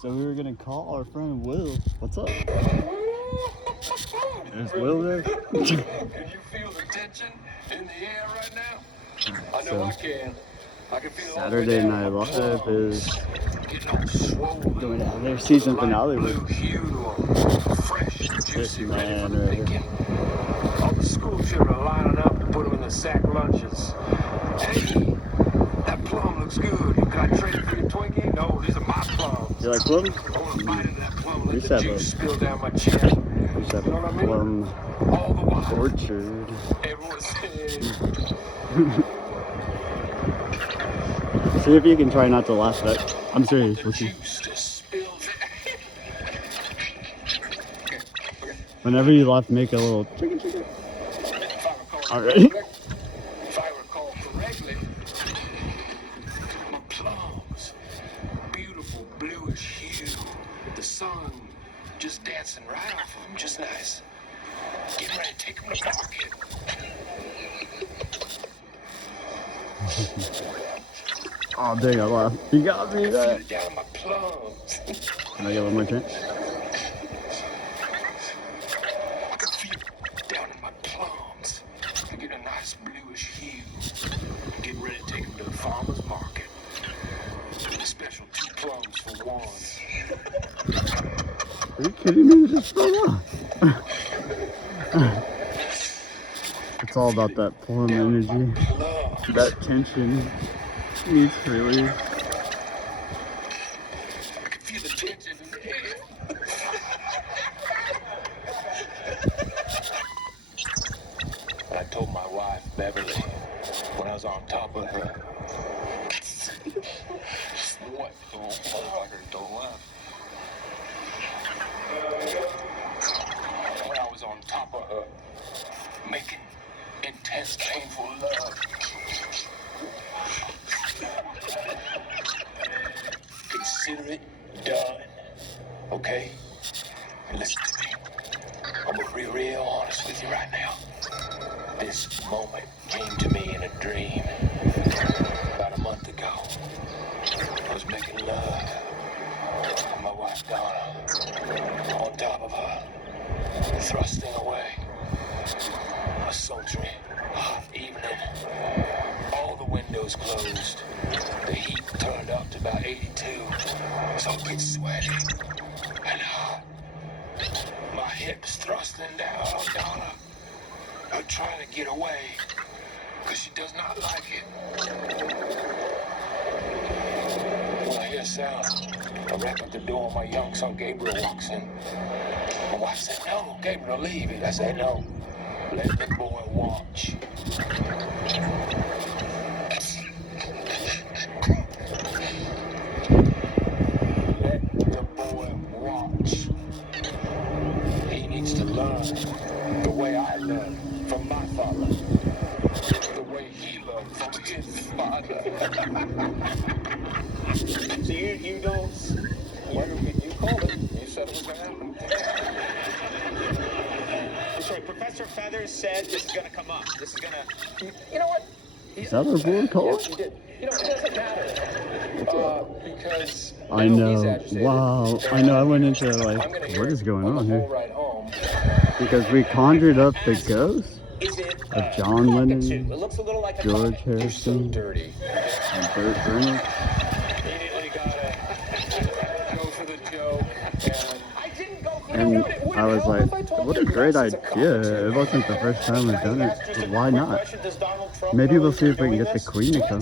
So we were gonna call our friend Will. What's up? There's Will there. Can you feel the tension in the air right now? I know I can. I can feel it. Saturday Night Live is going out their season finale with this man right here. All the school children are lining up to put them in the sack lunches. Hey, that plum looks good. Can I trade it for your Twinkie? No, these are my plums. You like plum? I want to bite into that plum, let Used the to have juice a- spill down my chin. Used to have You know a what I mean? plum All the while, orchard. everyone said, See if you can try not to laugh at that. I'm serious. the We'll see. juice just spills down. Whenever you laugh, make a little chicken. If I recall correctly, my plums, beautiful bluish hue, the sun just dancing right off of them, just nice. Getting ready to take them to market. Oh, dang, I laughed. You got me Feel that. it down in my plums. Can I get one more chance? I can feel it down in my plums. I get a nice bluish hue. Getting ready to take them to the farmer's market. A special 2 plums for 1. Are you kidding me? Just so laugh. It's all about that plum energy. That tension needs to release. I can feel the tension in the air. I told my wife, Beverly, when I was on top of her. What? Oh, motherfucker, don't laugh. When I was on top of her, making intense, painful love. Consider it done, okay? And listen to me. I'm gonna be real honest with you right now. This moment came to me in a dream about a month ago. I was making love with my wife Donna on top of her, thrusting away. A sultry, hot evening. All the windows closed. The heat turned up to about 82, so it gets sweaty and hot. My hips thrusting down on Donna. I'm trying to get away, because she does not like it. When I hear a sound, I rap at the door, my young son Gabriel walks in. My wife said, no, Gabriel, leave it. I said, no, let the boy watch. Let the boy watch. He needs to learn the way I learned from my father. The way he learned from his father. So you don't, you called it. You said it was going to happen. Sorry, Professor Feathers said this is going to come up. This is going to... You know what? Is that our boy call? Yes, he did. You know, it doesn't matter. Because I know. Wow. I know. I went into like, what is going on here? Right home. Because we conjured up the ghost Is it of John Lennon, it looks a little like a George comic. You're so Harrison, dirty. and Burt Reynolds. Immediately gotta go for the joke. I didn't go for And I was like, what a great idea. It wasn't the first time we've done it. Why not? Maybe we'll see if we can get the Queen to come.